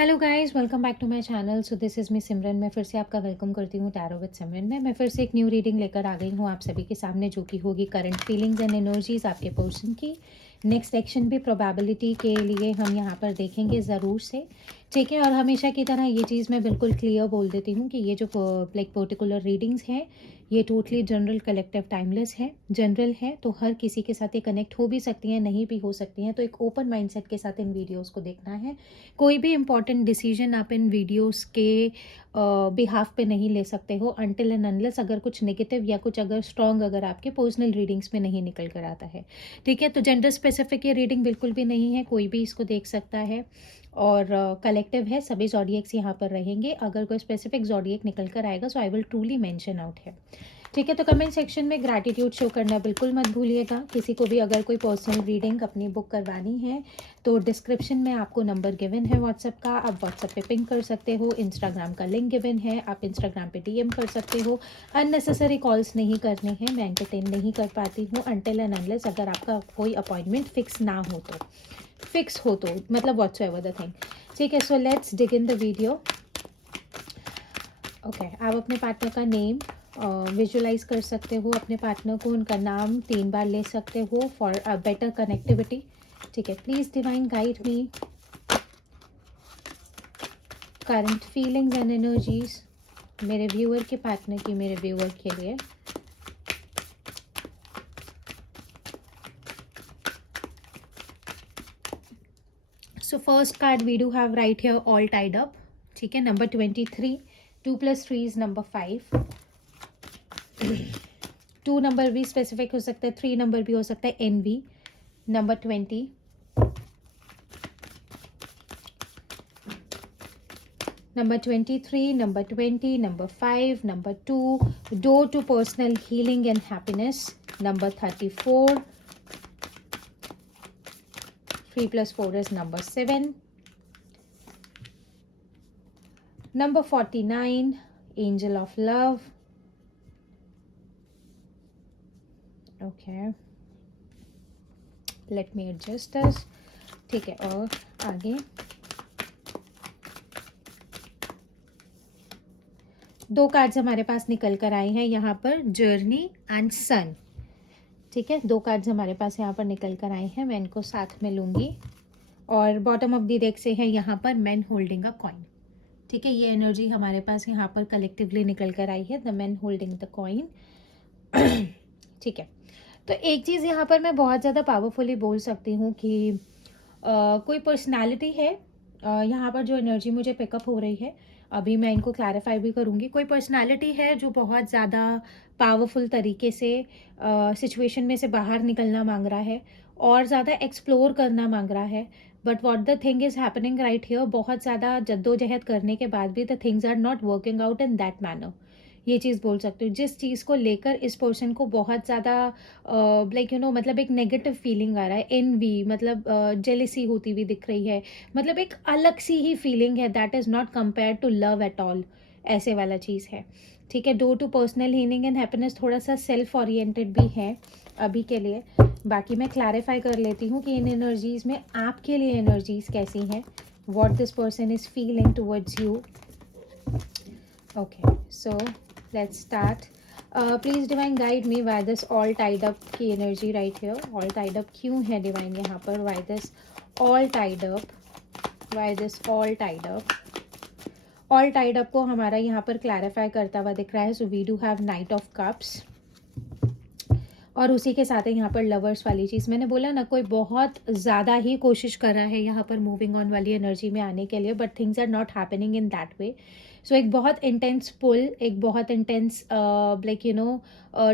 Hello guys, welcome back to my channel. So this is me Simran. मैं फिर से आपका वेलकम करती हूँ टैरो विद सिमरन में। मैं फिर से एक न्यू रीडिंग लेकर आ गई हूँ आप सभी के सामने, जो कि होगी करंट फीलिंग्स एंड एनर्जीज आपके पर्सन की। नेक्स्ट एक्शन भी प्रोबेबिलिटी के लिए हम यहाँ पर देखेंगे ज़रूर से, ठीक है। और हमेशा की तरह ये चीज़ मैं बिल्कुल क्लियर बोल देती हूँ कि ये जो लाइक पर्टिकुलर रीडिंग्स हैं ये टोटली जनरल, कलेक्टिव, टाइमलेस है, जनरल है। तो हर किसी के साथ ये कनेक्ट हो भी सकती हैं, नहीं भी हो सकती हैं। तो एक ओपन माइंडसेट के साथ इन वीडियोस को देखना है। कोई भी इम्पॉर्टेंट डिसीजन आप इन वीडियोस के बिहाफ पे नहीं ले सकते हो अनटिल एंड अनलेस अगर कुछ नेगेटिव या कुछ अगर स्ट्रॉन्ग अगर आपके पर्सनल रीडिंग्स में नहीं निकल कर आता है, ठीक है। तो जेंडर स्पेसिफिक ये रीडिंग बिल्कुल भी नहीं है, कोई भी इसको देख सकता है। और कलेक्टिव है, सभी जॉडियक्स यहाँ पर रहेंगे। अगर कोई स्पेसिफिक जॉडियक निकल कर आएगा so I will truly mention out है, ठीक है। तो कमेंट सेक्शन में ग्रैटिट्यूड शो करना बिल्कुल मत भूलिएगा। किसी को भी अगर कोई पर्सनल रीडिंग अपनी बुक करवानी है तो डिस्क्रिप्शन में आपको नंबर गिवन है व्हाट्सएप का, आप व्हाट्सएप पे पिंग कर सकते हो। इंस्टाग्राम का लिंक गिवन है, आप इंस्टाग्राम पे डीएम कर सकते हो। अननेसेसरी कॉल्स नहीं करने हैं, मैं एंटरटेन नहीं कर पाती हूँ अनटिल एंड अनलेस अगर आपका कोई अपॉइंटमेंट फिक्स ना हो तो, फिक्स हो तो मतलब व्हाट्सएवर द थिंग, ठीक है। So let's dig in the video. Okay, आप अपने पार्टनर का नेम विजुलाइज कर सकते हो, अपने पार्टनर को उनका नाम 3 बार ले सकते हो फॉर अ बेटर कनेक्टिविटी, ठीक है। Please divine guide me current feelings and energies मेरे व्यूअर के पार्टनर की, मेरे व्यूअर के लिए। So first card we do have right here all tied up, ठीक है। Number 23, 2 + 3 is number 5। 2 नंबर भी स्पेसिफिक हो सकता है, 3 नंबर भी हो सकता है, envy. Number 20, number 23, number 20, number 5, number 2, door to personal healing and happiness, number 34, 3 + 4 is number 7, number 49, angel of love, okay, let me adjust this, ठीक है। और आगे 2 कार्ड्स हमारे पास निकल कर आए हैं यहाँ पर, जर्नी एंड सन, ठीक है। 2 कार्ड्स हमारे पास यहाँ पर निकल कर आए हैं, मैं इनको साथ में लूँगी। और बॉटम ऑफ द डेक से है यहाँ पर मैन होल्डिंग अ कॉइन, ठीक है। ये एनर्जी हमारे पास यहाँ पर कलेक्टिवली निकल कर आई है, the man holding the coin, ठीक है। तो एक चीज़ यहाँ पर मैं बहुत ज़्यादा पावरफुली बोल सकती हूँ कि कोई पर्सनालिटी है यहाँ पर, जो एनर्जी मुझे पिकअप हो रही है, अभी मैं इनको क्लैरिफाई भी करूँगी। कोई पर्सनालिटी है जो बहुत ज़्यादा पावरफुल तरीके से सिचुएशन में से बाहर निकलना मांग रहा है और ज़्यादा एक्सप्लोर करना मांग रहा है। But what the thing is happening right here, बहुत ज़्यादा जद्दोजहद करने के बाद भी the things are not working out in that manner. ये चीज़ बोल सकते हो, जिस चीज़ को लेकर इस पर्सन को बहुत ज़्यादा लाइक मतलब एक नेगेटिव फीलिंग आ रहा है, एनवी, मतलब जेलिसी होती हुई दिख रही है, मतलब एक अलग सी ही फीलिंग है, that is not compare to love at all, ऐसे वाला चीज़ है, ठीक है। Door to personal healing and happiness थोड़ा सा सेल्फ ओरिएंटेड भी है अभी के लिए। बाकी मैं क्लैरिफाई कर लेती हूँ कि इन एनर्जीज़ में आपके लिए एनर्जीज़ कैसी हैं, what this person is feeling towards you. Okay, so let's start. Please divine guide me why this all tied up की energy right here. All tied up क्यों है डिवाइन यहाँ पर, why this all tied up, why this all tied up. All tied up को हमारा यहाँ पर clarify करता हुआ दिख रहा है। So we do have knight of cups और उसी के साथ है यहाँ पर लवर्स वाली चीज़। मैंने बोला ना, कोई बहुत ज़्यादा ही कोशिश कर रहा है यहाँ पर मूविंग ऑन वाली एनर्जी में आने के लिए, but things are not happening in that way. So एक बहुत इंटेंस पुल, एक बहुत इंटेंस लाइक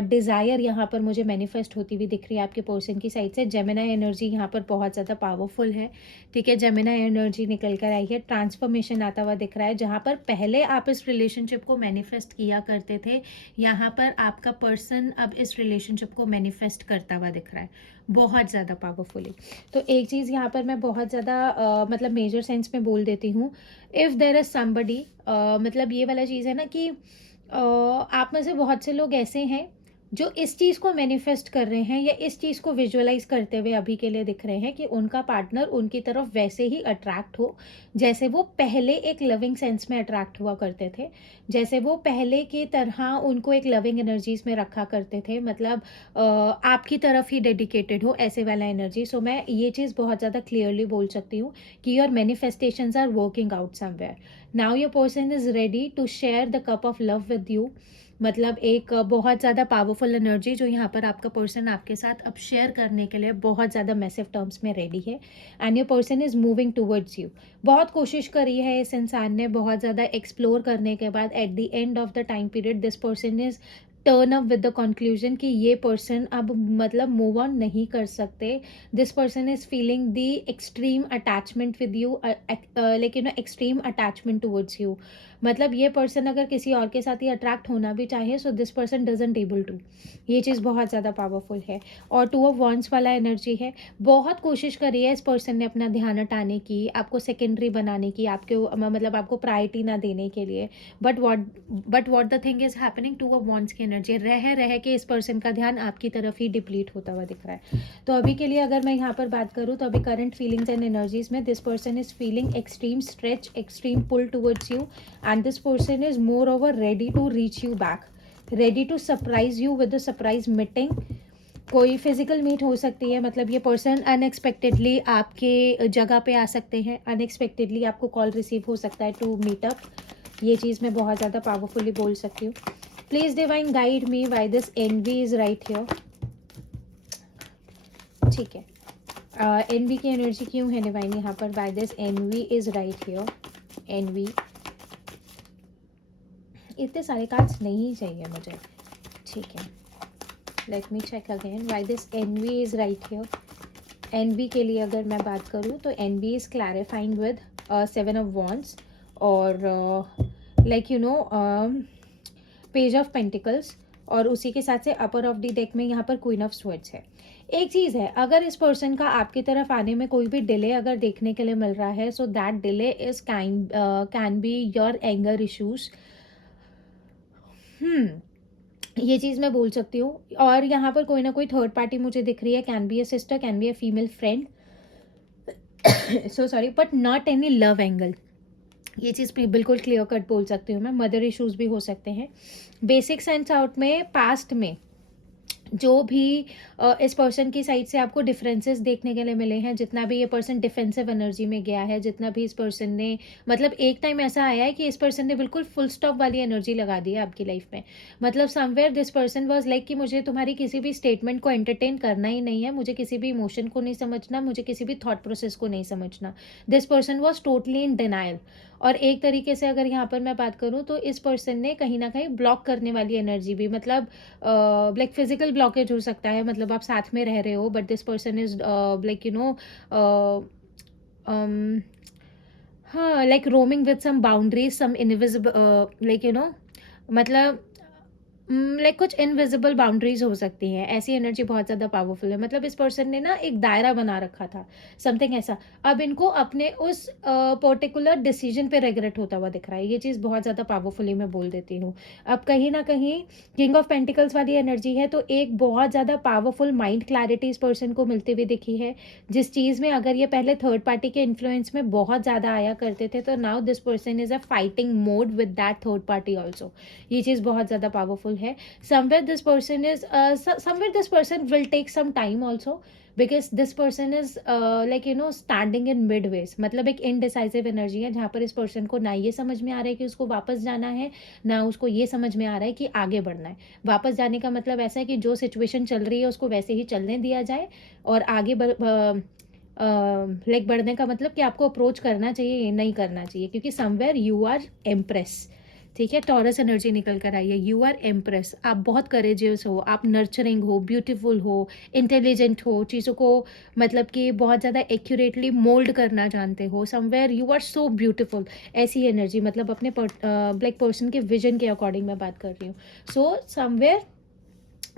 डिज़ायर यहाँ पर मुझे मैनिफेस्ट होती हुई दिख रही है आपके पर्सन की साइड से। जेमिनाई एनर्जी यहाँ पर बहुत ज़्यादा पावरफुल है, ठीक है। जेमिनाई एनर्जी निकल कर आई है, ट्रांसफॉर्मेशन आता हुआ दिख रहा है। जहाँ पर पहले आप इस रिलेशनशिप को मैनिफेस्ट किया करते थे, यहाँ पर आपका पर्सन अब इस रिलेशनशिप को मैनिफेस्ट करता हुआ दिख रहा है बहुत ज़्यादा पावरफुली। तो एक चीज़ यहाँ पर मैं बहुत ज़्यादा मतलब मेजर सेंस में बोल देती हूँ, इफ़ देर इज़ समबडी, मतलब ये वाला चीज़ है ना कि आप में से बहुत से लोग ऐसे हैं जो इस चीज़ को मैनिफेस्ट कर रहे हैं या इस चीज़ को विजुअलाइज करते हुए अभी के लिए दिख रहे हैं कि उनका पार्टनर उनकी तरफ वैसे ही अट्रैक्ट हो जैसे वो पहले एक लविंग सेंस में अट्रैक्ट हुआ करते थे, जैसे वो पहले की तरह उनको एक लविंग एनर्जीज में रखा करते थे, मतलब आपकी तरफ ही डेडिकेटेड हो, ऐसे वाला एनर्जी। सो मैं ये चीज़ बहुत ज़्यादा क्लियरली बोल सकती हूँ कि your manifestations are working out somewhere. Now your person is ready to share the cup of love with you. मतलब एक बहुत ज़्यादा पावरफुल एनर्जी जो यहाँ पर आपका पर्सन आपके साथ अब शेयर करने के लिए बहुत ज़्यादा मैसिव टर्म्स में रेडी है। And your person is moving towards you. बहुत कोशिश करी है इस इंसान ने, बहुत ज़्यादा एक्सप्लोर करने के बाद at the end of the time period this person is turn up with the conclusion कि ये पर्सन अब मतलब मूव ऑन नहीं कर सकते। This person is feeling the extreme attachment with you, like you no extreme attachment towards you. मतलब ये person अगर किसी और के साथ ही अट्रैक्ट होना भी चाहे so this person doesn't able to. ये चीज़ बहुत ज़्यादा पावरफुल है। और टू ऑफ वॉन्ड्स वाला एनर्जी है। बहुत कोशिश करी है इस पर्सन ने अपना ध्यान हटाने की, आपको सेकेंडरी बनाने की, आपके मतलब आपको प्रायोरिटी ना देने के लिए। But what the thing is happening, to of wands की एनर्जी रह के इस पर्सन का ध्यान आपकी तरफ ही डिप्लीट होता हुआ दिख रहा है। तो अभी के लिए अगर मैं यहाँ पर बात करूँ तो अभी करंट फीलिंग्स एंड एनर्जीज में this person is feeling extreme stretch, extreme pull towards you, and this person is moreover ready to reach you back, ready to surprise you with a surprise meeting। कोई physical meet हो सकती है, मतलब ये person unexpectedly आपके जगह पे आ सकते हैं, अनएक्सपेक्टेडली आपको कॉल रिसीव हो सकता है टू मीटअप। ये चीज़ मैं बहुत ज़्यादा पावरफुली बोल सकती हूँ। Please divine guide me why this envy is right here. ठीक है, एनवी की एनर्जी क्यों है डिवाइन यहाँ पर, why this envy is right here. Envy, इतने सारे कार्ड्स नहीं चाहिए मुझे, ठीक है। Let me check again why this envy is right here. Envy के लिए अगर मैं बात करूँ तो envy is clarifying with 7 of wands और like you know page of pentacles, और उसी के साथ से अपर ऑफ द डेक में यहाँ पर क्वीन ऑफ स्वर्ड्स है। एक चीज़ है, अगर इस पर्सन का आपकी तरफ आने में कोई भी डिले अगर देखने के लिए मिल रहा है so that delay is can be your anger issues. ये चीज़ मैं बोल सकती हूँ। और यहाँ पर कोई ना कोई थर्ड पार्टी मुझे दिख रही है, can be a sister, can be a female friend, so sorry, but not any love angle. ये चीज़ बिल्कुल क्लियर कट बोल सकती हूँ मैं। मदर इश्यूज़ भी हो सकते हैं। बेसिक सेंस आउट में पास्ट में जो भी इस पर्सन की साइड से आपको डिफरेंसेस देखने के लिए मिले हैं, जितना भी ये पर्सन डिफेंसिव एनर्जी में गया है, जितना भी इस पर्सन ने, मतलब एक टाइम ऐसा आया है कि इस पर्सन ने बिल्कुल फुल स्टॉप वाली एनर्जी लगा दी है आपकी लाइफ में। मतलब somewhere this person was like कि मुझे तुम्हारी किसी भी स्टेटमेंट को एंटरटेन करना ही नहीं है, मुझे किसी भी इमोशन को नहीं समझना, मुझे किसी भी थॉट प्रोसेस को नहीं समझना। This person was totally in denial. और एक तरीके से अगर यहाँ पर मैं बात करूँ तो इस पर्सन ने कहीं ना कहीं ब्लॉक करने वाली एनर्जी भी, मतलब लाइक फिजिकल ब्लॉकेज हो सकता है, मतलब आप साथ में रह रहे हो but this person is like you know हाँ, like roaming with some boundaries, some invisible, like you know, मतलब लाइक कुछ इनविजिबल बाउंड्रीज हो सकती हैं। ऐसी एनर्जी बहुत ज़्यादा पावरफुल है। मतलब इस पर्सन ने ना एक दायरा बना रखा था, समथिंग ऐसा। अब इनको अपने उस पर्टिकुलर डिसीजन पे रिग्रेट होता हुआ दिख रहा है। ये चीज़ बहुत ज़्यादा पावरफुली मैं बोल देती हूँ। अब कहीं ना कहीं किंग ऑफ पेंटिकल्स वाली एनर्जी है तो एक बहुत ज़्यादा पावरफुल माइंड क्लैरिटी इस पर्सन को मिलती हुई दिखी है। जिस चीज़ में अगर ये पहले थर्ड पार्टी के इन्फ्लुएंस में बहुत ज़्यादा आया करते थे तो now this person is a fighting mode with that third party also. ये चीज़ बहुत ज़्यादा पावरफुल है। somewhere this person is somewhere this person will take some time also because this person is like you know standing in midways। मतलब एक indecisive energy है जहाँ पर इस person को ना ये समझ में आ रहा है कि उसको वापस जाना है, ना उसको ये समझ में आ रहा है कि आगे बढ़ना है। वापस जाने का मतलब ऐसा है कि जो सिचुएशन चल रही है उसको वैसे ही चलने दिया जाए, और आगे लाइक बढ़ने का मतलब कि आपको अप्रोच करना चाहिए, ये नहीं करना चाहिए, क्योंकि समवेयर यू आर एम्प्रेस। ठीक है, टॉरस एनर्जी निकल कर आई है। यू आर एम्प्रेस, आप बहुत करेजियस हो, आप नर्चरिंग हो, ब्यूटीफुल हो, इंटेलिजेंट हो, चीज़ों को मतलब कि बहुत ज़्यादा एक्यूरेटली मोल्ड करना जानते हो। Somewhere you are so beautiful. ऐसी एनर्जी, मतलब अपने ब्लैक पर्सन के विजन के अकॉर्डिंग मैं बात कर रही हूँ। सो समवेयर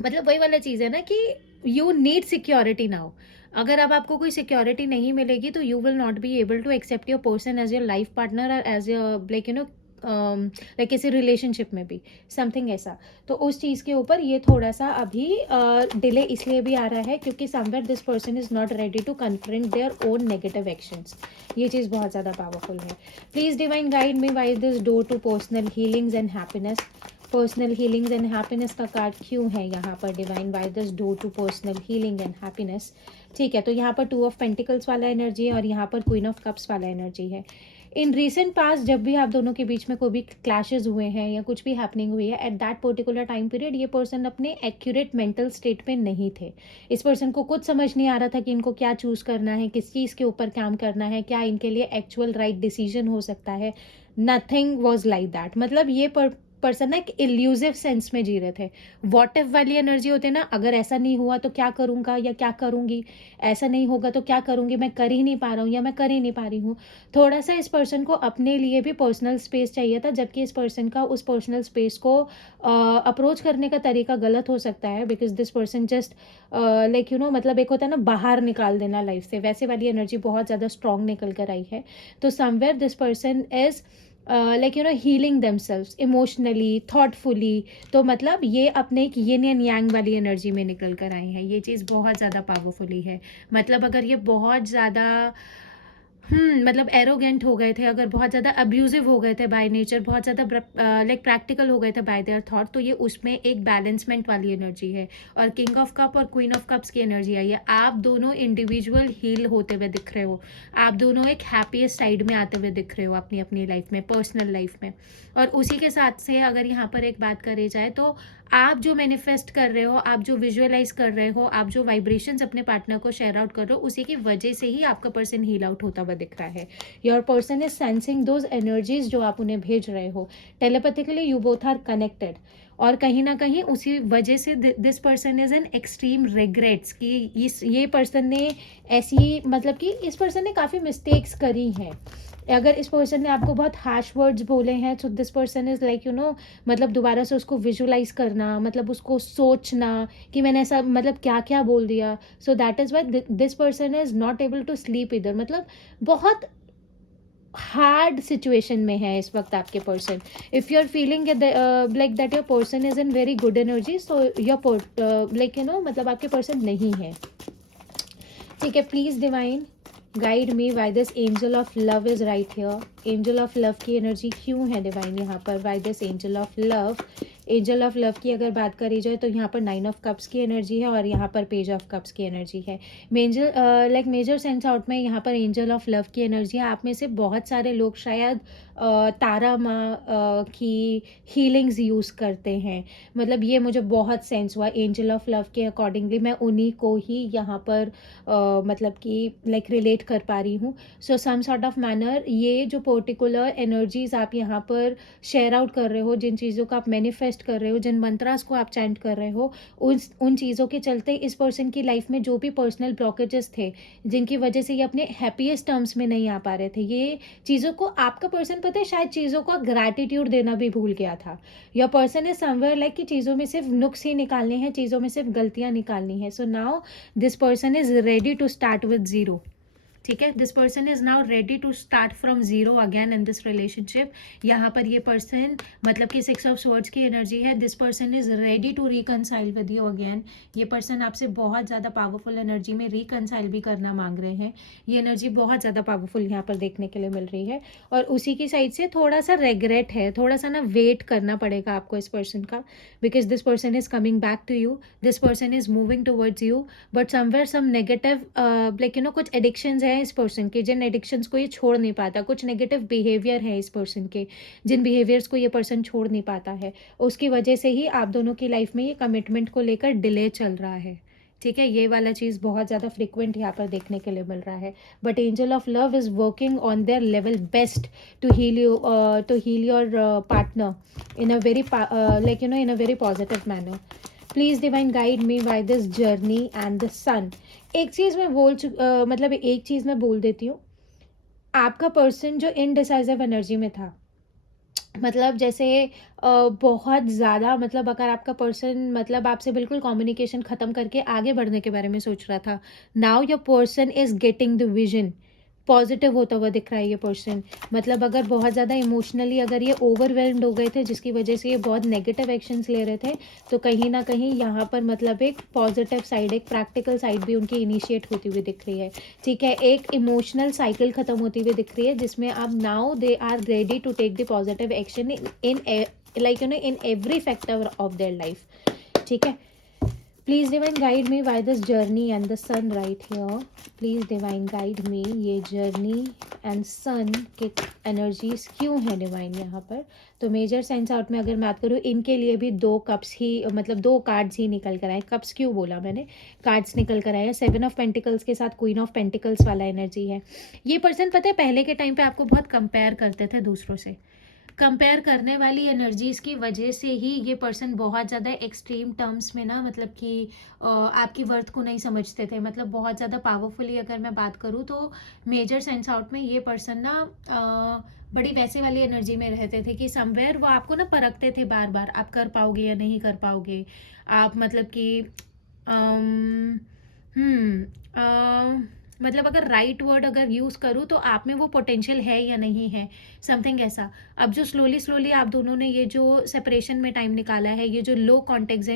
मतलब वही वाला चीज़ है ना कि यू नीड सिक्योरिटी नाउ। अगर अब आपको कोई सिक्योरिटी नहीं मिलेगी तो you will not be able to accept your person as your life partner और as your like you know like किसी रिलेशनशिप में भी समथिंग ऐसा। तो उस चीज़ के ऊपर ये थोड़ा सा अभी डिले इसलिए भी आ रहा है क्योंकि somewhere this person is not ready to confront their own negative actions. ये चीज़ बहुत ज़्यादा पावरफुल है। Please divine guide me why this door to personal healings and happiness. Personal healings and happiness का कार्ड क्यों है यहाँ पर divine, why this door to personal healing and happiness. ठीक है, तो यहाँ पर 2 ऑफ पेंटिकल्स वाला एनर्जी है और यहाँ पर क्वीन ऑफ कप्स वाला एनर्जी है। इन रिसेंट पास्ट जब भी आप दोनों के बीच में कोई भी क्लैशेस हुए हैं या कुछ भी हैपनिंग हुई है, at that particular time period ये पर्सन अपने एक्यूरेट मेंटल स्टेट पे नहीं थे। इस पर्सन को कुछ समझ नहीं आ रहा था कि इनको क्या चूज़ करना है, किस चीज़ के ऊपर काम करना है, क्या इनके लिए एक्चुअल राइट डिसीजन हो सकता है। Nothing was like that. मतलब ये पर्सन ना एक इल्यूसिव सेंस में जी रहे थे। वॉट इफ वाली एनर्जी होते ना, अगर ऐसा नहीं हुआ तो क्या करूँगा या क्या करूँगी, ऐसा नहीं होगा तो क्या करूँगी, मैं कर ही नहीं पा रहा हूँ या मैं कर ही नहीं पा रही हूँ। थोड़ा सा इस पर्सन को अपने लिए भी पर्सनल स्पेस चाहिए था, जबकि इस पर्सन का उस पर्सनल स्पेस को अप्रोच करने का तरीका गलत हो सकता है। Because this person just like मतलब एक होता है ना बाहर निकाल देना लाइफ से, वैसे वाली एनर्जी बहुत ज़्यादा स्ट्रॉन्ग निकल कर आई है। तो somewhere this person is healing themselves emotionally, thoughtfully. तो मतलब ये अपने एक यिन एंड यांग वाली एनर्जी में निकल कर आए हैं। ये चीज़ बहुत ज़्यादा पावरफुली है। मतलब अगर ये बहुत ज़्यादा मतलब एरोगेंट हो गए थे, अगर बहुत ज़्यादा अब्यूजिव हो गए थे बाय नेचर, बहुत ज़्यादा लाइक प्रैक्टिकल हो गए थे बाय देयर थॉट, तो ये उसमें एक बैलेंसमेंट वाली एनर्जी है। और किंग ऑफ कप और क्वीन ऑफ कप्स की एनर्जी आई है। आप दोनों इंडिविजुअल हील होते हुए दिख रहे हो, आप दोनों एक हैप्पीएस्ट साइड में आते हुए दिख रहे हो अपनी अपनी लाइफ में, पर्सनल लाइफ में। और उसी के साथ से अगर यहाँ पर एक बात करी जाए तो आप जो मैनिफेस्ट कर रहे हो, आप जो विजुअलाइज कर रहे हो, आप जो वाइब्रेशंस अपने पार्टनर को शेयर आउट कर रहे हो, उसी की वजह से ही आपका पर्सन हील आउट होता हुआ दिख रहा है। Your person is sensing those energies जो आप उन्हें भेज रहे हो। Telepathically you both are connected. और कहीं ना कहीं उसी वजह से this person is an extreme regrets कि ये पर्सन ने ऐसी मतलब कि इस पर्सन ने काफ़ी मिस्टेक्स करी हैं। अगर इस पर्सन ने आपको बहुत हार्श वर्ड्स बोले हैं तो दिस पर्सन इज़ लाइक मतलब दोबारा से उसको विजुलाइज करना, मतलब उसको सोचना कि मैंने ऐसा मतलब क्या क्या बोल दिया। So that is why this person is not able to sleep इधर। मतलब बहुत हार्ड सिचुएशन में है इस वक्त आपके person. If you are feeling like that your person is in very good energy, so your like मतलब आपके पर्सन नहीं है। ठीक है, please divine guide me why this angel of love is right here. Angel of love की energy क्यों है divine यहाँ पर, why this angel of love. Angel of love की अगर बात करी जाए तो यहाँ पर 9 ऑफ कप्स की एनर्जी है और यहाँ पर पेज ऑफ कप्स की एनर्जी है। Major like major sense out में यहाँ पर एंजल ऑफ लव की एनर्जी है। आप में से बहुत सारे लोग शायद तारा माँ की हीलिंग्स यूज़ करते हैं। मतलब ये मुझे बहुत सेंस हुआ एंजल ऑफ लव के अकॉर्डिंगली। मैं उन्हीं को ही यहाँ पर मतलब कि लाइक रिलेट कर पा रही हूँ। सो सम सॉर्ट ऑफ मैनर ये जो पर्टिकुलर एनर्जीज आप यहाँ पर शेयर आउट कर रहे हो, जिन चीज़ों को आप मैनिफेस्ट कर रहे हो, जिन मंत्रास को आप चैंट कर रहे हो, उन चीज़ों के चलते इस पर्सन की लाइफ में जो भी पर्सनल ब्लॉकेजेस थे, जिनकी वजह से ये अपने हैप्पीएस्ट टर्म्स में नहीं आ पा रहे थे, ये चीज़ों को आपका पर्सन पता है शायद चीज़ों को ग्रैटिट्यूड देना भी भूल गया था। Your person is somewhere like कि चीज़ों में सिर्फ नुक्स ही निकालने हैं, चीज़ों में सिर्फ गलतियाँ निकालनी है। So now this person is ready to start with zero. ठीक है, this person is now ready to start from zero again in this relationship. यहाँ पर ये पर्सन मतलब कि 6 ऑफ स्वर्ड्स की एनर्जी है। This person is ready to reconcile with you again. ये पर्सन आपसे बहुत ज़्यादा पावरफुल एनर्जी में रिकनसाइल भी करना मांग रहे हैं। ये एनर्जी बहुत ज़्यादा पावरफुल यहाँ पर देखने के लिए मिल रही है। और उसी की साइड से थोड़ा सा रेग्रेट है, थोड़ा सा ना वेट करना पड़ेगा आपको इस पर्सन का, because this person is coming back to you, this person is moving towards you, but somewhere some negative like कुछ एडिक्शंस हैं इस पर्सन के, जिन एडिक्शंस को ये छोड़ नहीं पाता। कुछ नेगेटिव बिहेवियर है इस पर्सन के, जिन बिहेवियर्स को ये पर्सन छोड़ नहीं पाता है। उसकी वजह से ही आप दोनों की लाइफ में ये कमिटमेंट को लेकर डिले चल रहा है। ठीक है, ये वाला चीज़ बहुत ज़्यादा फ्रिक्वेंट यहाँ पर देखने के लिए मिल रहा है। But angel of love is working on their level best to heal your partner in a very like in a very positive manner. Please divine guide me by this journey and the sun. एक चीज़ मैं मतलब एक चीज़ मैं बोल देती हूँ। आपका पर्सन जो इनडिसाइसिव एनर्जी में था, मतलब जैसे बहुत ज़्यादा मतलब अगर आपका पर्सन मतलब आपसे बिल्कुल कम्युनिकेशन ख़त्म करके आगे बढ़ने के बारे में सोच रहा था, now your person is getting the vision. Positive होता हुआ दिख रहा है ये पर्सन। मतलब अगर बहुत ज़्यादा इमोशनली अगर ये ओवरवेल्म्ड हो गए थे जिसकी वजह से ये बहुत नेगेटिव एक्शंस ले रहे थे, तो कहीं ना कहीं यहाँ पर मतलब एक पॉजिटिव साइड, एक प्रैक्टिकल साइड भी उनकी इनिशिएट होती हुई दिख रही है। ठीक है, एक इमोशनल साइकिल खत्म होती हुई दिख रही है जिसमें अब now they are ready to take the positive action in like in every factor of their life. ठीक है, please divine guide me why this journey and the sun right here. Please divine guide me, ये journey and सन के energies क्यों है divine यहाँ पर। तो major sense out में अगर मैं बात करूँ, इनके लिए भी 2 कप्स ही, मतलब 2 कार्ड्स ही निकल कर आए। कप्स क्यों बोला मैंने, कार्ड्स निकल कर आए। 7 ऑफ पेंटिकल्स के साथ क्वीन ऑफ पेंटिकल्स वाला एनर्जी है। ये पर्सन पता है पहले के टाइम पे आपको बहुत कंपेयर करते थे दूसरों से। कंपेयर करने वाली एनर्जीज़ की वजह से ही ये पर्सन बहुत ज़्यादा एक्सट्रीम टर्म्स में ना, मतलब कि आपकी वर्थ को नहीं समझते थे। मतलब बहुत ज़्यादा पावरफुली अगर मैं बात करूँ तो मेजर सेंस आउट में ये पर्सन ना बड़ी वैसे वाली एनर्जी में रहते थे कि समवेयर वो आपको ना परखते थे बार बार, आप कर पाओगे या नहीं कर पाओगे। आप मतलब कि अम, मतलब अगर राइट वर्ड अगर यूज़ करूँ तो आप में वो पोटेंशियल है या नहीं है, समथिंग ऐसा। अब जो स्लोली स्लोली आप दोनों ने ये जो सेपरेशन में टाइम निकाला है, ये जो लो कॉन्टेक्ट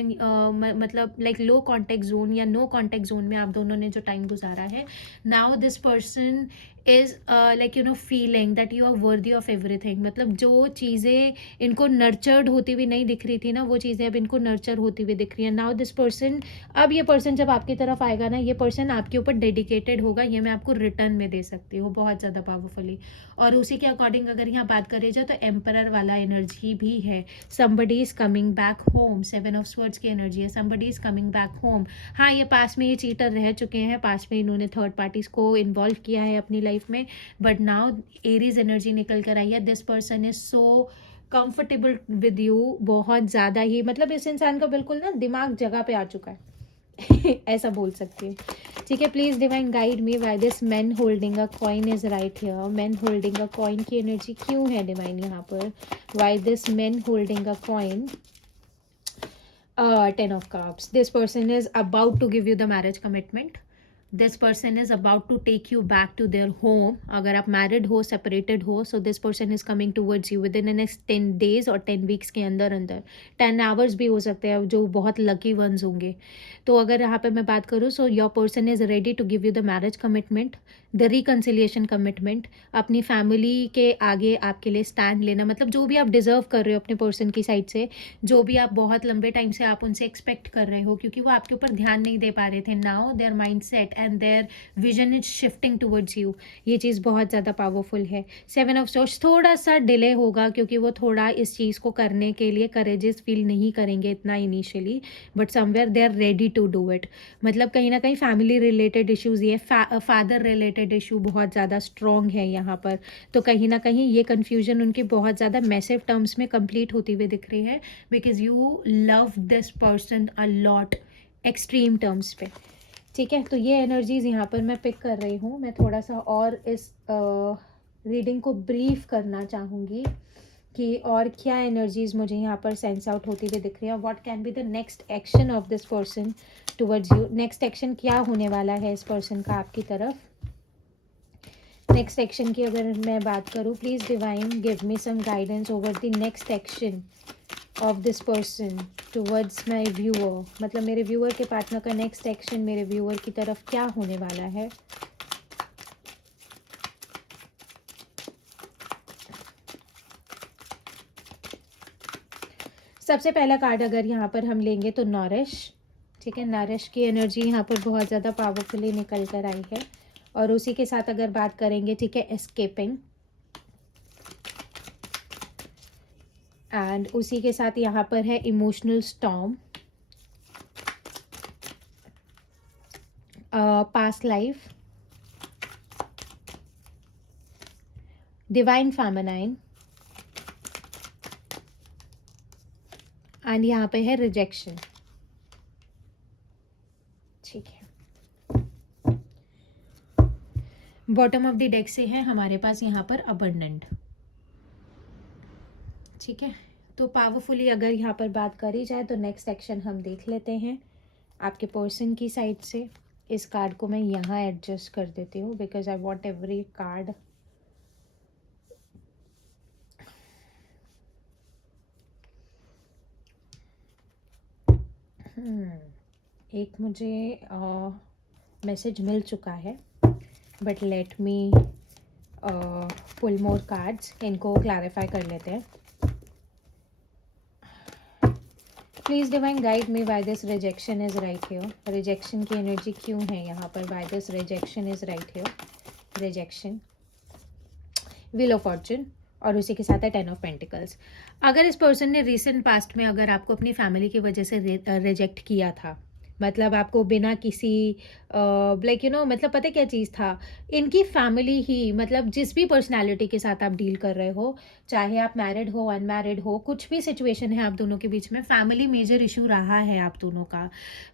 मतलब लाइक लो कॉन्टेक्ट जोन या नो कॉन्टेक्ट जोन में आप दोनों ने जो टाइम गुजारा है, now this person is like feeling that you are worthy of everything. मतलब जो चीज़ें इनको नर्चर्ड होती हुई नहीं दिख रही थी ना, वो चीज़ें अब इनको नर्चर होती हुई दिख रही है। नाउ दिस पर्सन, अब ये पर्सन जब आपकी तरफ आएगा ना, ये पर्सन आपके ऊपर डेडिकेटेड होगा, ये मैं आपको रिटर्न में दे सकती हूँ बहुत ज़्यादा पावरफुली। और उसी के अकॉर्डिंग अगर यहाँ बात करी जाए तो एम्परर वाला एनर्जी भी है। Somebody is coming back home, 7 of swords की एनर्जी है। Somebody is coming back home. हाँ, ये पास में ये चीटर रह चुके हैं, पास में इन्होंने थर्ड पार्टीज को इन्वॉल्व किया है अपनी लाइफ में, बट नाउ एरीज एनर्जी निकल कर आई है। This person is so comfortable with you, बहुत ज़्यादा ही, मतलब इस इंसान का बिल्कुल ना दिमाग जगह पे आ चुका है ऐसा बोल सकती हूँ। ठीक है, please divine guide me why this man holding a coin is right here. Man holding a coin की एनर्जी क्यों है डिवाइन यहाँ पर, why this man holding a coin. 10 of cups. This person is about to give you the marriage commitment. This person is about to take you back to their home. अगर आप married हो, separated हो, so this person is coming towards you within the next 10 days और 10 weeks के अंदर अंदर। 10 hours भी हो सकते हैं जो बहुत lucky ones होंगे। तो अगर यहाँ पे मैं बात करूँ, so your person is ready to give you the marriage commitment, the reconciliation commitment, अपनी फैमिली के आगे आपके लिए स्टैंड लेना, मतलब जो भी आप डिजर्व कर रहे हो अपने पर्सन की साइड से, जो भी आप बहुत लंबे टाइम से आप उनसे एक्सपेक्ट कर रहे हो, क्योंकि वो आपके ऊपर ध्यान नहीं दे पा रहे थे। Now their mind set and their vision is shifting towards you. ये चीज़ बहुत ज़्यादा पावरफुल है। 7 ऑफ सोर्ड्स, थोड़ा सा डिले होगा क्योंकि वो थोड़ा इस चीज़ को करने के लिए करेजियस फील नहीं करेंगे इतना initially, but somewhere they are ready to do it. मतलब कहीं ना कहीं फैमिली रिलेटेड इश्यूज, ये फादर रिलेटेड इशू बहुत ज़्यादा स्ट्रॉन्ग है यहाँ पर। तो कहीं ना कहीं ये कन्फ्यूजन उनकी बहुत ज़्यादा मैसिव टर्म्स में कंप्लीट होती हुई दिख रही है, because you love this person a lot, extreme terms पे। ठीक है, तो ये एनर्जीज यहाँ पर मैं पिक कर रही हूँ। मैं थोड़ा सा और इस रीडिंग को ब्रीफ करना चाहूँगी कि और क्या एनर्जीज मुझे यहाँ पर सेंस आउट होती हुई दिख रही है। What can be the next action of this person towards you. Next action क्या होने वाला है इस पर्सन का आपकी तरफ। नेक्स्ट एक्शन की अगर मैं बात करूँ, please divine give me some guidance over the next action of this person towards my viewer. मतलब मेरे व्यूअर के पार्टनर का नेक्स्ट एक्शन मेरे व्यूअर की तरफ क्या होने वाला है। सबसे पहला कार्ड अगर यहाँ पर हम लेंगे तो नॉरिश। ठीक है, नॉरिश की एनर्जी यहाँ पर बहुत ज़्यादा पावरफुली निकल कर आई है। और उसी के साथ अगर बात करेंगे, ठीक है, एस्केपिंग, एंड उसी के साथ यहाँ पर है emotional storm, past life, divine feminine, and यहाँ पे है रिजेक्शन। ठीक है, बॉटम ऑफ द डेक से है हमारे पास यहाँ पर अबंडेंट। ठीक है, तो पावरफुली अगर यहाँ पर बात करी जाए तो नेक्स्ट एक्शन हम देख लेते हैं आपके पर्सन की साइड से। इस कार्ड को मैं यहाँ एडजस्ट कर देती हूँ because I want every card. एक मुझे मैसेज मिल चुका है, but let me pull more cards, इनको क्लैरिफाई कर लेते हैं। Please divine guide me why this rejection is right here. Rejection की एनर्जी क्यों है यहाँ पर? Why this rejection is right here. Rejection, wheel of fortune और उसी के साथ है 10 ऑफ पेंटिकल्स। अगर इस पर्सन ने रिसेंट पास्ट में अगर आपको अपनी फैमिली की वजह से रिजेक्ट किया था, मतलब आपको बिना किसी लाइक मतलब पता है क्या चीज़ था, इनकी फैमिली ही, मतलब जिस भी पर्सनालिटी के साथ आप डील कर रहे हो, चाहे आप मैरिड हो अनमैरिड हो, कुछ भी सिचुएशन है आप दोनों के बीच में, फैमिली मेजर इशू रहा है आप दोनों का।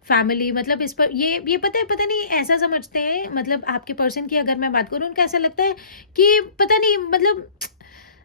फैमिली मतलब इस पर ये पता नहीं ऐसा समझते हैं, मतलब आपके पर्सन की अगर मैं बात करूँ, उनको ऐसा लगता है कि पता नहीं, मतलब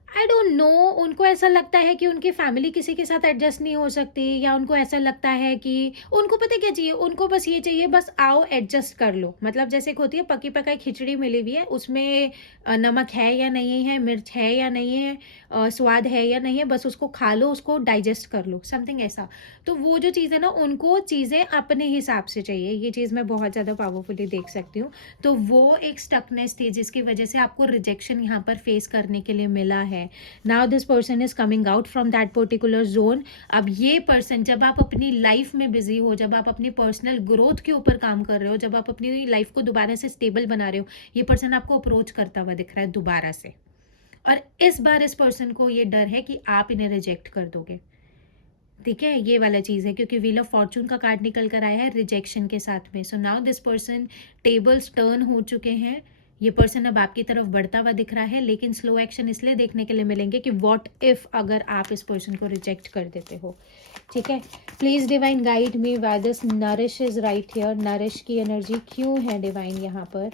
आई डोंट नो, उनको ऐसा लगता है कि उनकी फैमिली किसी के साथ एडजस्ट नहीं हो सकती, या उनको ऐसा लगता है कि उनको पता क्या चाहिए, उनको बस ये चाहिए, बस आओ एडजस्ट कर लो। मतलब जैसे एक होती है पकी पकाई खिचड़ी मिली हुई है, उसमें नमक है या नहीं है, मिर्च है या नहीं है, स्वाद है या नहीं है, बस उसको खा लो, उसको डाइजेस्ट कर लो, समथिंग ऐसा। तो वो जो चीज़ है ना, उनको चीज़ें अपने हिसाब से चाहिए, ये चीज़ मैं बहुत ज़्यादा पावरफुली देख सकती हूँ। तो वो एक स्टकनेस थी जिसकी वजह से आपको रिजेक्शन यहाँ पर फेस करने के लिए मिला है। Now this person is coming out from that particular zone. अब ये पर्सन, जब आप अपनी लाइफ में बिजी हो, जब आप अपनी पर्सनल ग्रोथ के ऊपर काम कर रहे हो, जब आप अपनी लाइफ को दोबारा से स्टेबल बना रहे हो, ये पर्सन आपको अप्रोच करता हुआ दिख रहा है दोबारा से। और इस बार इस पर्सन को ये डर है कि आप इन्हें रिजेक्ट कर दोगे। ठीक है, ये वाला चीज़ है, क्योंकि व्हील ऑफ फॉर्चून का कार्ड निकल कर आया है रिजेक्शन के साथ में। सो now this person, tables turn हो चुके हैं। ये पर्सन अब आपकी तरफ बढ़ता हुआ दिख रहा है, लेकिन स्लो एक्शन इसलिए देखने के लिए मिलेंगे कि व्हाट इफ अगर आप इस पर्सन को रिजेक्ट कर देते हो। ठीक है, please divine guide me why this nourish is right here. Nourish की एनर्जी क्यों है डिवाइन यहाँ पर?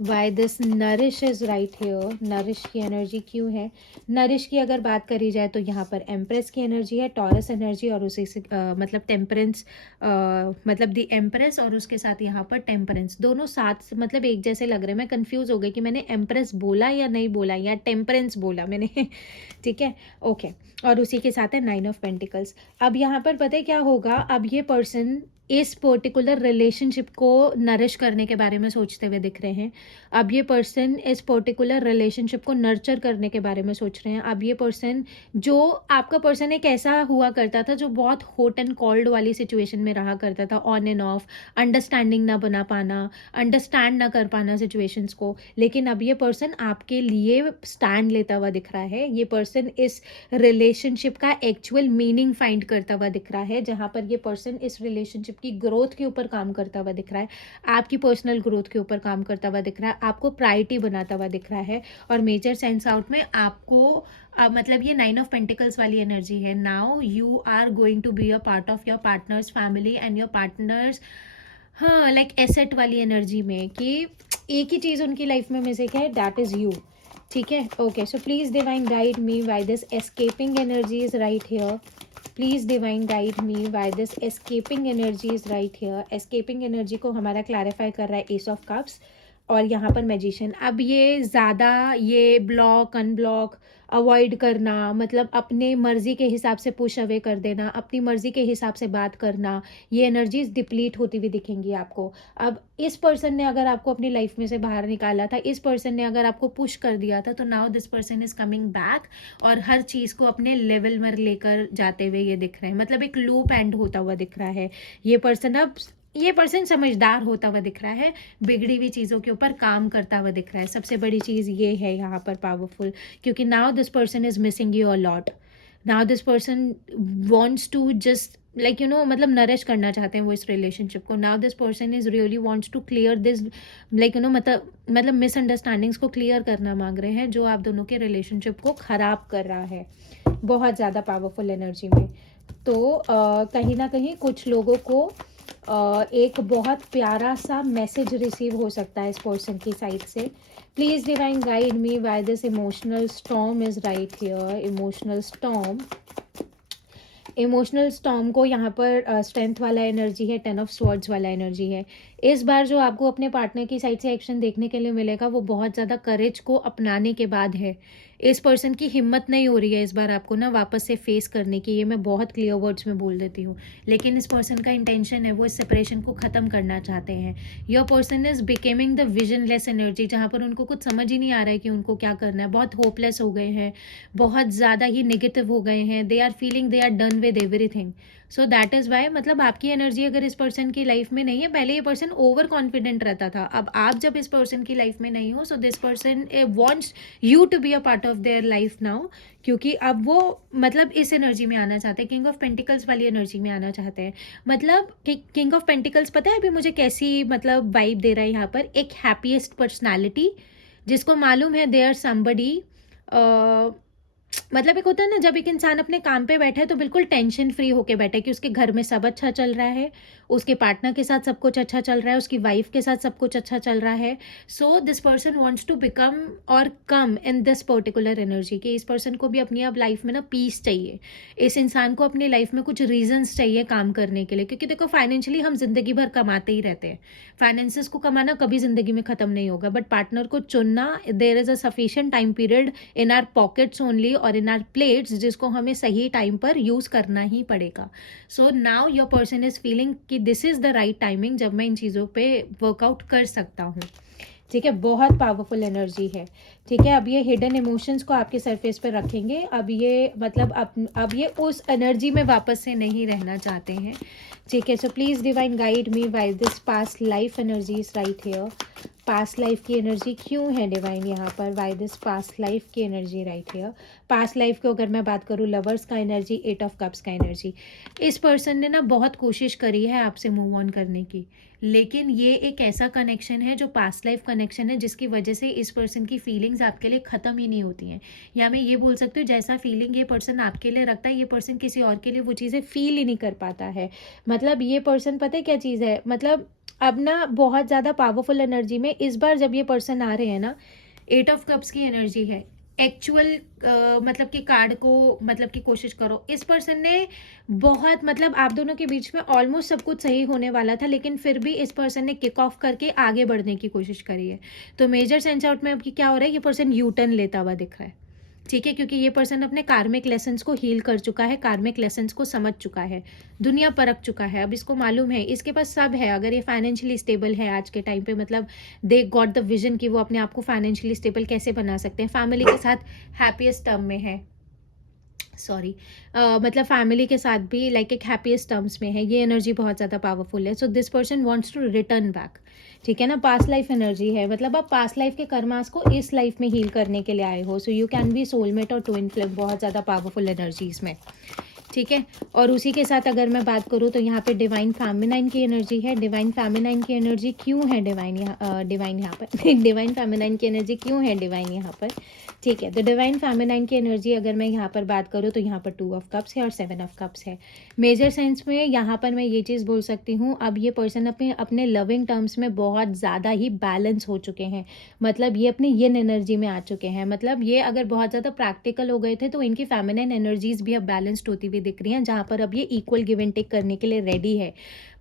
Why this nourish is right here. Nourish की एनर्जी क्यों है? नरिश की अगर बात करी जाए तो यहाँ पर एम्प्रेस की एनर्जी है, टॉरस एनर्जी, और उसी से मतलब टेम्परेंस, मतलब द एम्प्रेस, और उसके साथ यहाँ पर टेम्परेंस, दोनों साथ मतलब एक जैसे लग रहे हैं। मैं कंफ्यूज हो गई कि मैंने एम्प्रेस बोला या नहीं बोला, या टेम्परेंस बोला मैंने। ठीक है, ओके। और उसी के साथ है 9 ऑफ पेंटिकल्स। अब यहाँ पर पता है क्या होगा, अब ये पर्सन इस पर्टिकुलर रिलेशनशिप को नरिश करने के बारे में सोचते हुए दिख रहे हैं। अब ये पर्सन इस पर्टिकुलर रिलेशनशिप को नर्चर करने के बारे में सोच रहे हैं। अब ये पर्सन, जो आपका पर्सन एक ऐसा हुआ करता था जो बहुत हॉट एंड कोल्ड वाली सिचुएशन में रहा करता था, ऑन एंड ऑफ, अंडरस्टैंडिंग ना बना पाना, अंडरस्टैंड ना कर पाना सिचुएशंस को, लेकिन अब ये पर्सन आपके लिए स्टैंड लेता हुआ दिख रहा है। ये पर्सन इस रिलेशनशिप का एक्चुअल मीनिंग फाइंड करता हुआ दिख रहा है, जहाँ पर ये पर्सन इस रिलेशनशिप की ग्रोथ के ऊपर काम करता हुआ दिख रहा है, आपकी पर्सनल ग्रोथ के ऊपर काम करता हुआ दिख रहा है, आपको प्रायोरिटी बनाता हुआ दिख रहा है। और मेजर सेंस आउट में आपको मतलब ये 9 ऑफ पेंटिकल्स वाली एनर्जी है। Now you are going to be a part of your partner's family and your partner's, हाँ, लाइक एसेट वाली एनर्जी में, कि एक ही चीज़ उनकी लाइफ में मिसिंग है, दैट इज़ यू। ठीक है, okay. So please divine guide me why this escaping energy is right here. Please divine guide me why this escaping energy is right here. Escaping energy को हमारा clarify कर रहा है S of cups और यहाँ पर मैजिशियन। अब ये ज़्यादा ये ब्लॉक अनब्लॉक अवॉइड करना, मतलब अपने मर्जी के हिसाब से पुश अवे कर देना, अपनी मर्जी के हिसाब से बात करना, ये एनर्जीज डिप्लीट होती हुई दिखेंगी आपको। अब इस पर्सन ने अगर आपको अपनी लाइफ में से बाहर निकाला था, इस पर्सन ने अगर आपको पुश कर दिया था, तो now this person is coming back और हर चीज़ को अपने लेवल में लेकर जाते हुए ये दिख रहे हैं। मतलब एक लूप एंड होता हुआ दिख रहा है। ये पर्सन समझदार होता हुआ दिख रहा है, बिगड़ी हुई चीज़ों के ऊपर काम करता हुआ दिख रहा है। सबसे बड़ी चीज़ ये है यहाँ पर पावरफुल, क्योंकि now this person is missing you a lot. Now this person wants to just like मतलब नरिश करना चाहते हैं वो इस रिलेशनशिप को। Now this person is really wants to clear this, like मतलब मिसअंडरस्टैंडिंग्स को क्लियर करना मांग रहे हैं, जो आप दोनों के रिलेशनशिप को ख़राब कर रहा है बहुत ज़्यादा पावरफुल एनर्जी में। तो कहीं ना कहीं कुछ लोगों को एक बहुत प्यारा सा मैसेज रिसीव हो सकता है इस पर्सन की साइड से। Please divine guide me why this emotional storm is right here. Emotional storm, emotional storm को यहाँ पर स्ट्रेंथ वाला एनर्जी है, 10 ऑफ स्वॉर्ड्स वाला एनर्जी है। इस बार जो आपको अपने पार्टनर की साइड से एक्शन देखने के लिए मिलेगा वो बहुत ज़्यादा करेज को अपनाने के बाद है। इस पर्सन की हिम्मत नहीं हो रही है इस बार आपको ना वापस से फेस करने की, ये मैं बहुत क्लियर वर्ड्स में बोल देती हूँ। लेकिन इस पर्सन का इंटेंशन है वो इस सेपरेशन को ख़त्म करना चाहते हैं। Your person is becoming the visionless energy, जहाँ पर उनको कुछ समझ ही नहीं आ रहा है कि उनको क्या करना है। बहुत होपलेस हो गए हैं, बहुत ज़्यादा ही नेगेटिव हो गए हैं। They are feeling they are done with everything. So that is why, मतलब आपकी एनर्जी अगर इस पर्सन की लाइफ में नहीं है, पहले ये पर्सन ओवर कॉन्फिडेंट रहता था, अब आप जब इस पर्सन की लाइफ में नहीं हो, so this person wants you to be a part of their life now, क्योंकि अब वो मतलब इस एनर्जी में आना चाहते हैं, किंग ऑफ पेंटिकल्स वाली एनर्जी में आना चाहते हैं। मतलब किंग ऑफ पेंटिकल्स पता है अभी मुझे कैसी मतलब वाइब दे रहा है यहाँ पर, एक हैप्पीएस्ट पर्सनैलिटी जिसको मालूम है दे आर समबडी। मतलब एक होता है ना जब एक इंसान अपने काम पे बैठा है तो बिल्कुल टेंशन फ्री होके बैठा है कि उसके घर में सब अच्छा चल रहा है, उसके पार्टनर के साथ सब कुछ अच्छा चल रहा है, उसकी वाइफ के साथ सब कुछ अच्छा चल रहा है। So this person wants to become और come in this particular energy, कि इस पर्सन को भी अपनी अब लाइफ में ना पीस चाहिए। इस इंसान को अपनी लाइफ में कुछ रीजंस चाहिए काम करने के लिए, क्योंकि देखो फाइनेंशियली हम जिंदगी भर कमाते ही रहते हैं, फाइनेंसेस को कमाना कभी जिंदगी में खत्म नहीं होगा, बट पार्टनर को चुनना, there is a sufficient time period in our pockets only और इन आर प्लेट्स, जिसको हमें सही टाइम पर यूज करना ही पड़ेगा। So now your person is feeling कि this is the right timing जब मैं इन चीज़ों पे वर्कआउट कर सकता हूँ। ठीक है, बहुत पावरफुल एनर्जी है। ठीक है, अब ये हिडन इमोशंस को आपके सरफेस पे रखेंगे। अब ये मतलब अब ये उस एनर्जी में वापस से नहीं रहना चाहते हैं। ठीक है, so please divine guide me why this past life energy is right here. Past life की एनर्जी क्यों है डिवाइन यहाँ पर, वाई दिस पास्ट लाइफ की energy right here. Past life को अगर मैं बात करूँ, लवर्स का एनर्जी, 8 ऑफ कप्स का एनर्जी। इस पर्सन ने ना बहुत कोशिश करी है आपसे मूव ऑन करने की, लेकिन ये एक ऐसा कनेक्शन है जो पास्ट लाइफ कनेक्शन है जिसकी वजह से इस पर्सन की फीलिंग्स आपके लिए ख़त्म ही नहीं होती हैं। या मैं ये बोल सकती हूँ जैसा फीलिंग ये पर्सन आपके लिए रखता है, ये पर्सन किसी और के लिए वो चीज़ें फील ही नहीं कर पाता है। मतलब ये पर्सन पता है क्या चीज़ है, मतलब अब ना बहुत ज़्यादा पावरफुल एनर्जी में इस बार जब ये पर्सन आ रहे हैं ना, 8 ऑफ कप्स की एनर्जी है। एक्चुअल मतलब कि कार्ड को मतलब कि कोशिश करो, इस पर्सन ने बहुत मतलब आप दोनों के बीच में ऑलमोस्ट सब कुछ सही होने वाला था, लेकिन फिर भी इस पर्सन ने किक ऑफ करके आगे बढ़ने की कोशिश करी है। तो मेजर सेंस आउट में अब क्या हो रहा है, ये पर्सन यू टर्न लेता हुआ दिख रहा है। ठीक है, क्योंकि ये पर्सन अपने कार्मिक लेसन्स को हील कर चुका है, कार्मिक लेसन्स को समझ चुका है, दुनिया परख चुका है। अब इसको मालूम है, इसके पास सब है। अगर ये फाइनेंशियली स्टेबल है आज के टाइम पे, मतलब दे गॉट द विजन कि वो अपने आप को फाइनेंशियली स्टेबल कैसे बना सकते हैं, फैमिली के साथ हैप्पीएस्ट टर्म में है, सॉरी मतलब फैमिली के साथ भी लाइक एक हैप्पीएस्ट टर्म्स में है। ये एनर्जी बहुत ज़्यादा पावरफुल है। So this person wants to return back. ठीक है ना, पास्ट लाइफ एनर्जी है, मतलब आप पास्ट लाइफ के कर्मास को इस लाइफ में हील करने के लिए आए हो। सो यू कैन बी सोलमेट और ट्विन फ्लेम, बहुत ज़्यादा पावरफुल एनर्जी इसमें। ठीक है, और उसी के साथ अगर मैं बात करूँ तो यहाँ पे डिवाइन फेमिनाइन की एनर्जी है। डिवाइन फेमिनाइन की एनर्जी क्यों है डिवाइन यहाँ पर डिवाइन फेमिनाइन की एनर्जी क्यों है डिवाइन यहाँ पर। ठीक है, तो डिवाइन फेमिनाइन की एनर्जी अगर मैं यहाँ पर बात करूँ तो यहाँ पर 2 ऑफ कप्स है और 7 ऑफ कप्स है। मेजर सेंस में यहाँ पर मैं ये चीज़ बोल सकती हूँ, अब ये पर्सन अपने लविंग टर्म्स में बहुत ज़्यादा ही बैलेंस हो चुके हैं। मतलब ये अपनी यिन एनर्जी में आ चुके हैं। मतलब ये अगर बहुत ज़्यादा प्रैक्टिकल हो गए थे तो इनकी फेमिनाइन एनर्जीज भी अब बैलेंस्ड होती हुई दिख रही हैं, जहाँ पर अब ये इक्वल गिव एंड टेक करने के लिए रेडी है।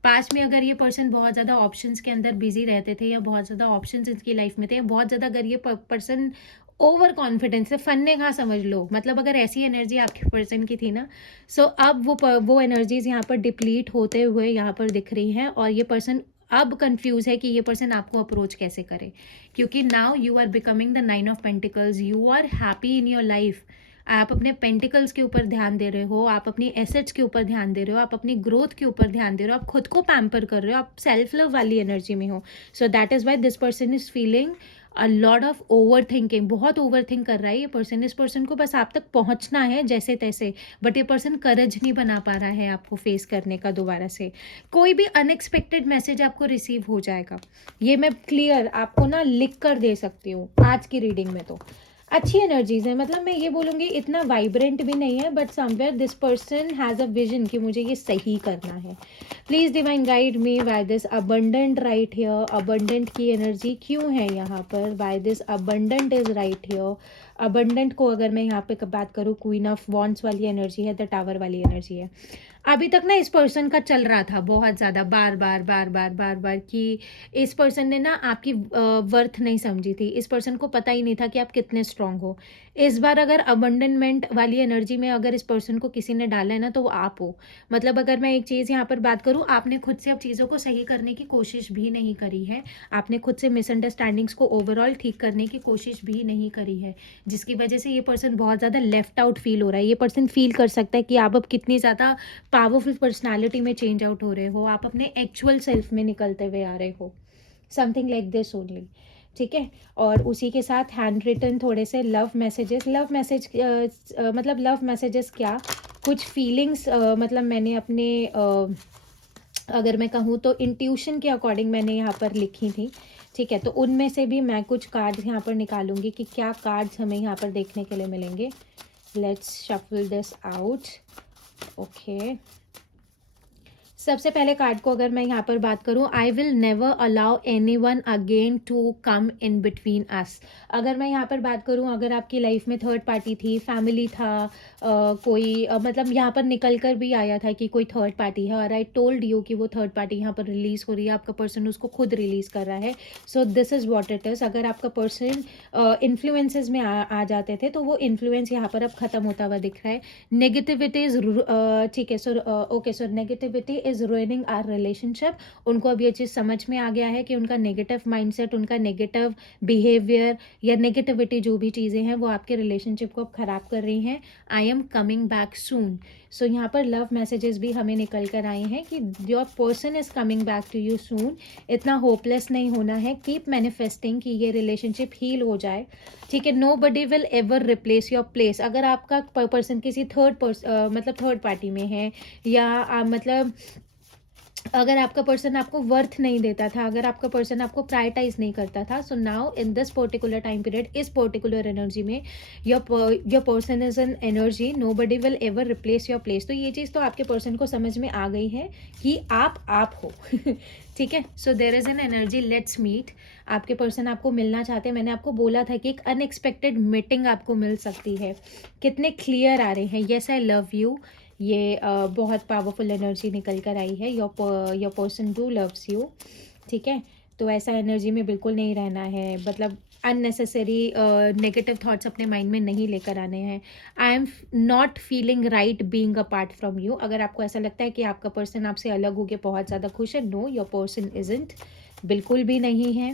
पास में अगर ये पर्सन बहुत ज़्यादा ऑप्शंस के अंदर बिजी रहते थे या बहुत ज़्यादा ऑप्शंस इसकी लाइफ में थे, या बहुत ज़्यादा अगर ये पर्सन ओवर कॉन्फिडेंस है, फन्ने कहाँ समझ लो, मतलब अगर ऐसी एनर्जी आपके पर्सन की थी ना, सो अब वो एनर्जीज यहाँ पर डिप्लीट होते हुए यहाँ पर दिख रही हैं, और ये पर्सन अब कंफ्यूज है कि ये पर्सन आपको अप्रोच कैसे करे, क्योंकि now you are becoming the 9 of pentacles, you are happy in your life. आप अपने पेंटिकल्स के ऊपर ध्यान दे रहे हो, आप अपनी एसेट्स के ऊपर ध्यान दे रहे हो, आप अपनी ग्रोथ के ऊपर ध्यान दे रहे हो, आप खुद को पैम्पर कर रहे हो, आप सेल्फ लव वाली एनर्जी में हो। सो that is why this person is feeling a lot of over thinking, बहुत ओवर थिंक कर रहा है ये पर्सन। इस पर्सन को बस आप तक पहुंचना है जैसे तैसे, बट ये पर्सन करज नहीं बना पा रहा है आपको फेस करने का दोबारा से। कोई भी अनएक्सपेक्टेड मैसेज आपको रिसीव हो जाएगा, ये मैं क्लियर आपको ना लिख कर दे सकती हूँ आज की रीडिंग में। तो अच्छी एनर्जीज है, मतलब मैं ये बोलूँगी इतना वाइब्रेंट भी नहीं है, but somewhere this person has a vision कि मुझे ये सही करना है। Please divine guide me why this abundant right here. Abundant की एनर्जी क्यों है यहाँ पर, why this abundant is right here. Abundant को अगर मैं यहाँ पे बात करूँ, क्वीन ऑफ वॉन्ड्स वाली एनर्जी है, द टावर वाली एनर्जी है। अभी तक ना इस पर्सन का चल रहा था बहुत ज़्यादा, बार बार बार बार बार बार कि इस पर्सन ने ना आपकी वर्थ नहीं समझी थी, इस पर्सन को पता ही नहीं था कि आप कितने स्ट्रांग हो। इस बार अगर अबंडनमेंट वाली एनर्जी में अगर इस पर्सन को किसी ने डाला है ना, तो वो आप हो। मतलब अगर मैं एक चीज़ यहाँ पर बात करूँ, आपने खुद से अब चीज़ों को सही करने की कोशिश भी नहीं करी है, आपने खुद से मिसअंडरस्टैंडिंग्स को ओवरऑल ठीक करने की कोशिश भी नहीं करी है, जिसकी वजह से ये पर्सन बहुत ज़्यादा लेफ्ट आउट फील हो रहा है। ये पर्सन फील कर सकता है कि आप अब कितनी ज़्यादा पावरफुल पर्सनालिटी में चेंज आउट हो रहे हो, आप अपने एक्चुअल सेल्फ में निकलते हुए आ रहे हो, समथिंग लाइक दिस ओनली। ठीक है, और उसी के साथ हैंड रिटन थोड़े से लव मैसेजेस, लव मैसेज मतलब लव मैसेजेस क्या, कुछ फीलिंग्स, मतलब मैंने अपने अगर मैं कहूँ तो इंट्यूशन के अकॉर्डिंग मैंने यहाँ पर लिखी थी। ठीक है, तो उनमें से भी मैं कुछ कार्ड्स यहाँ पर निकालूंगी कि क्या कार्ड्स हमें यहाँ पर देखने के लिए मिलेंगे। Let's shuffle this out. Okay, सबसे पहले कार्ड को अगर मैं यहाँ पर बात करूँ, I will never allow anyone again to come in between us. अगर मैं यहाँ पर बात करूँ, अगर आपकी लाइफ में थर्ड पार्टी थी, फैमिली था, कोई मतलब यहाँ पर निकल कर भी आया था कि कोई थर्ड पार्टी है, और आई टोल्ड यू कि वो थर्ड पार्टी यहाँ पर रिलीज हो रही है, आपका पर्सन उसको खुद रिलीज कर रहा है। So this is what it is. अगर आपका पर्सन इन्फ्लुएंसेस में आ जाते थे, तो वो इन्फ्लुएंस यहाँ पर अब खत्म होता हुआ दिख रहा है। नेगेटिविटी इज, ठीक है, so okay, so negativity is ruining our relationship. उनको अब ये चीज़ समझ में आ गया है कि उनका नेगेटिव माइंडसेट, उनका नेगेटिव बिहेवियर या नेगेटिविटी जो भी चीज़ें हैं वो आपके रिलेशनशिप को अब खराब कर रही हैं। I am coming back soon. So यहाँ पर लव मैसेजेस भी हमें निकल कर आए हैं कि your person is coming back to you soon. इतना होपलेस नहीं होना है, कीप मैनिफेस्टिंग कि ये रिलेशनशिप हील हो जाए। ठीक है, nobody will ever replace your place. अगर आपका पर्सन किसी मतलब थर्ड पार्टी में है, या मतलब अगर आपका पर्सन आपको वर्थ नहीं देता था, अगर आपका पर्सन आपको प्रायोरिटाइज नहीं करता था, so now in this particular time period, इस पर्टिकुलर एनर्जी में your person is an energy, nobody will ever replace your place. तो ये चीज़ तो आपके पर्सन को समझ में आ गई है कि आप हो। ठीक है, so there is an energy, let's meet. आपके पर्सन आपको मिलना चाहते हैं। मैंने आपको बोला था कि एक अनएक्सपेक्टेड मीटिंग आपको मिल सकती है। कितने क्लियर आ रहे हैं, येस आई लव यू। ये बहुत पावरफुल एनर्जी निकल कर आई है। Your person do loves you. ठीक है, तो ऐसा एनर्जी में बिल्कुल नहीं रहना है, मतलब अननेसेसरी नेगेटिव थॉट्स अपने माइंड में नहीं लेकर आने हैं। I am not feeling right being apart from you. अगर आपको ऐसा लगता है कि आपका पर्सन आपसे अलग हो गया, बहुत ज़्यादा खुश है, नो, योर पर्सन इजंट, बिल्कुल भी नहीं है।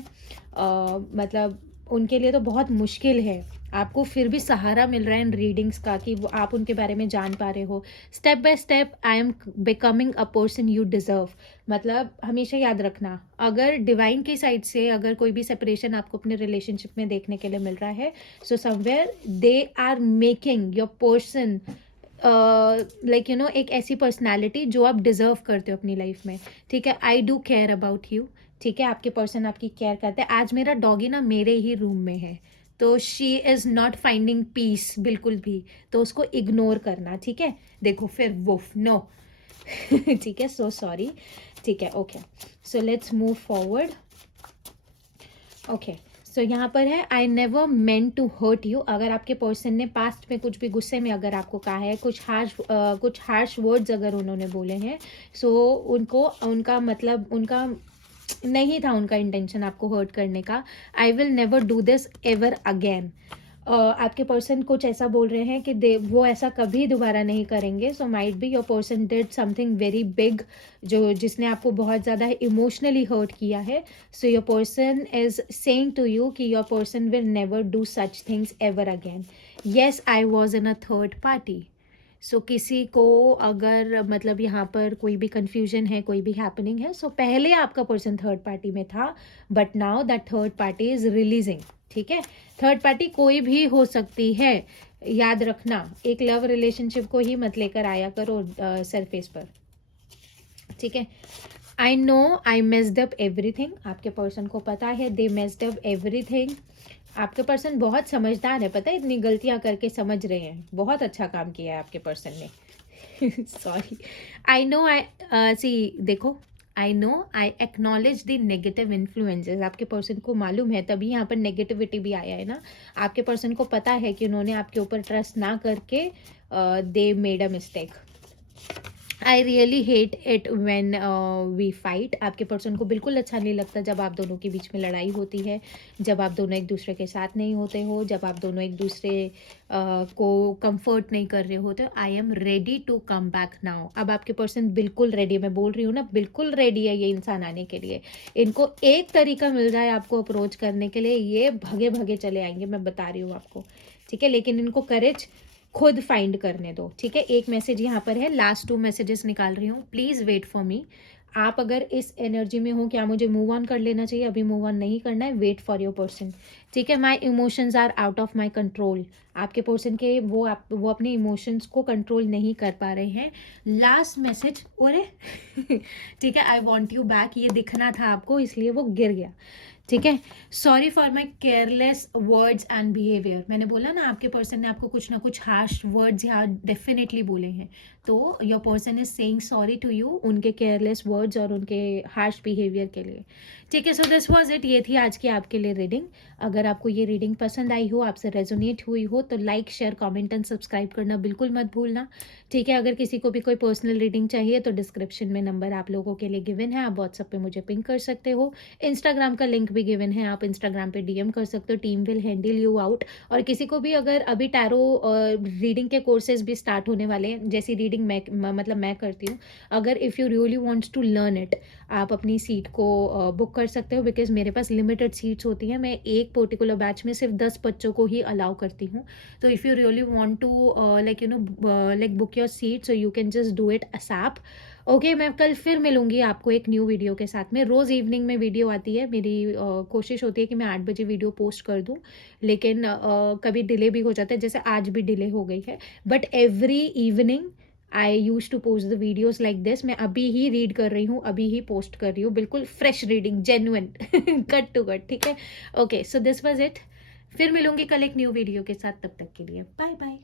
मतलब उनके लिए तो बहुत मुश्किल है, आपको फिर भी सहारा मिल रहा है इन रीडिंग्स का कि वो आप उनके बारे में जान पा रहे हो। Step by step I am becoming a person you deserve. मतलब हमेशा याद रखना, अगर डिवाइन की साइड से अगर कोई भी सेपरेशन आपको अपने रिलेशनशिप में देखने के लिए मिल रहा है, so somewhere they are making your person like you know एक ऐसी पर्सनैलिटी जो आप डिज़र्व करते हो अपनी लाइफ में। ठीक है, I do care about you. ठीक है, आपके पर्सन आपकी केयर करते हैं। आज मेरा डॉगी ना मेरे ही रूम में है, तो she is not finding peace बिल्कुल भी, तो उसको इग्नोर करना। ठीक है, देखो फिर वुफ नो। ठीक है, सो सॉरी। ठीक है, okay, so let's move forward. Okay, so यहाँ पर है, I never meant to hurt you. अगर आपके पर्सन ने पास्ट में कुछ भी गुस्से में अगर आपको कहा है, कुछ हार्श वर्ड्स अगर उन्होंने बोले हैं, सो उनको उनका मतलब उनका नहीं था, उनका इंटेंशन आपको हर्ट करने का। आई will never do this ever again. आपके पर्सन कुछ ऐसा बोल रहे हैं कि वो ऐसा कभी दोबारा नहीं करेंगे। So might be your person did something very big, जिसने आपको बहुत ज़्यादा इमोशनली हर्ट किया है। So your person is saying to you कि your person will never do such things ever again. Yes, I was in a third party. So किसी को अगर मतलब यहाँ पर कोई भी कन्फ्यूजन है, कोई भी हैपनिंग है, सो पहले आपका पर्सन थर्ड पार्टी में था, but now that third party is releasing. ठीक है, थर्ड पार्टी कोई भी हो सकती है, याद रखना। एक लव रिलेशनशिप को ही मत लेकर आया करो सरफेस पर। ठीक है, I know I messed up everything. आपके पर्सन को पता है दे मेस्ड अप एवरीथिंग। आपके पर्सन बहुत समझदार है, पता है, इतनी गलतियां करके समझ रहे हैं। बहुत अच्छा काम किया है आपके पर्सन ने। सॉरी, आई नो आई सी, देखो I know, I acknowledge the negative influences. आपके पर्सन को मालूम है, तभी यहाँ पर नेगेटिविटी भी आया है ना। आपके पर्सन को पता है कि उन्होंने आपके ऊपर ट्रस्ट ना करके they made a mistake. I really hate it when we fight. आपके पर्सन को बिल्कुल अच्छा नहीं लगता जब आप दोनों के बीच में लड़ाई होती है, जब आप दोनों एक दूसरे के साथ नहीं होते हो, जब आप दोनों एक दूसरे को कंफर्ट नहीं कर रहे होते। I am ready to come back now. अब आपके पर्सन बिल्कुल रेडी, मैं बोल रही हूँ ना, बिल्कुल रेडी है ये इंसान आने के लिए। इनको एक तरीका मिल जाए आपको अप्रोच करने के लिए, ये भगे भगे चले आएंगे, मैं बता रही हूँ आपको, ठीक है। लेकिन इनको करेज खुद फाइंड करने दो, ठीक है। एक मैसेज यहाँ पर है, लास्ट 2 मैसेजेस निकाल रही हूँ, प्लीज़ वेट फॉर मी। आप अगर इस एनर्जी में हो, क्या मुझे मूव ऑन कर लेना चाहिए? अभी मूव ऑन नहीं करना है, वेट फॉर योर पर्सन, ठीक है। My emotions are out of my control. आपके पर्सन के वो अपने इमोशंस को कंट्रोल नहीं कर पा रहे हैं। लास्ट मैसेज, अरे ठीक है, आई वॉन्ट यू बैक, ये दिखना था आपको इसलिए वो गिर गया, ठीक है। Sorry for my careless words and behaviour. मैंने बोला ना, आपके पर्सन ने आपको कुछ ना कुछ हार्श वर्ड्स यहाँ डेफिनेटली बोले हैं, तो your person is saying sorry to you उनके केयरलेस वर्ड्स और उनके हार्श बिहेवियर के लिए, ठीक है। सो दिस वॉज इट, ये थी आज की आपके लिए रीडिंग। अगर आपको ये रीडिंग पसंद आई हो, आपसे रेजोनेट हुई हो, तो like, share, comment and subscribe करना बिल्कुल मत भूलना, ठीक है। अगर किसी को भी कोई पर्सनल रीडिंग चाहिए तो डिस्क्रिप्शन में नंबर आप लोगों के लिए गिवन है, आप व्हाट्सएप पे मुझे पिंक कर सकते हो। इंस्टाग्राम का लिंक भी गिवन है, आप इंस्टाग्राम पे डीएम कर सकते हो, team will handle you out. और किसी को भी अगर अभी टैरो रीडिंग के कोर्सेज भी स्टार्ट होने वाले हैं, जैसी रीडिंग मैं करती हूँ, अगर if you really wants to learn it, आप अपनी सीट को बुक कर सकते हो, बिकॉज मेरे पास लिमिटेड सीट्स होती हैं। मैं एक पर्टिकुलर बैच में सिर्फ 10 बच्चों को ही अलाउ करती हूँ। तो if you really want to like book your seat, so you can just do it ASAP. Okay, मैं कल फिर मिलूंगी आपको एक न्यू वीडियो के साथ में। रोज़ इवनिंग में वीडियो आती है मेरी, कोशिश होती है कि मैं 8 बजे वीडियो पोस्ट कर दूं, लेकिन कभी डिले भी हो जाता है, जैसे आज भी डिले हो गई है। But every evening I use to post the videos like this. मैं अभी ही रीड कर रही हूँ, अभी ही पोस्ट कर रही हूँ, बिल्कुल fresh reading, genuine, cut to cut, ठीक है। Okay, so this was it. फिर मिलूंगी कल एक न्यू वीडियो के साथ, तब तक के लिए बाय बाय।